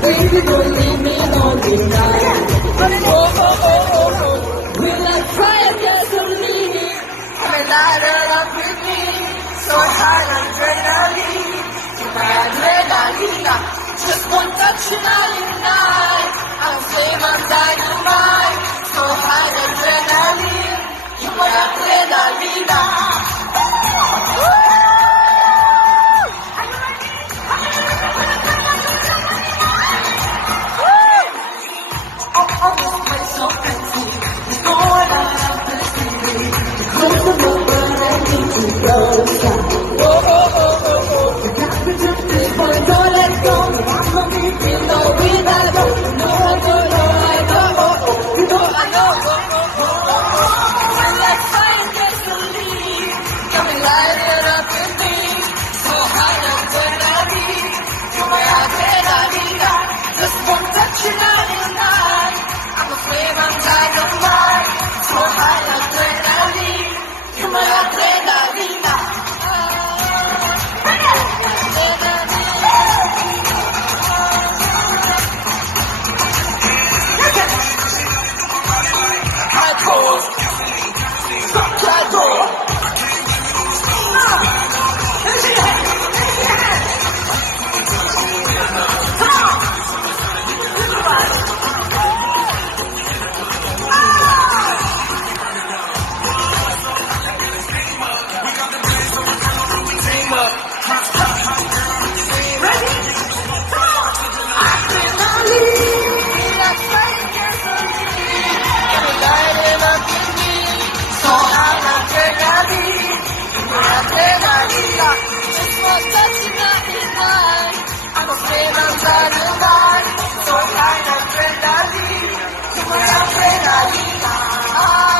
Baby, don't leave me lonely now. Will I cry if you're so leaving? I'm a lighter up with me. So high adrenaline. My adrenaline. Just one touch and I'll ignite. I'll flame on dynamite. So high adrenaline. My adrenaline. So kind of adrenaline, my adrenaline.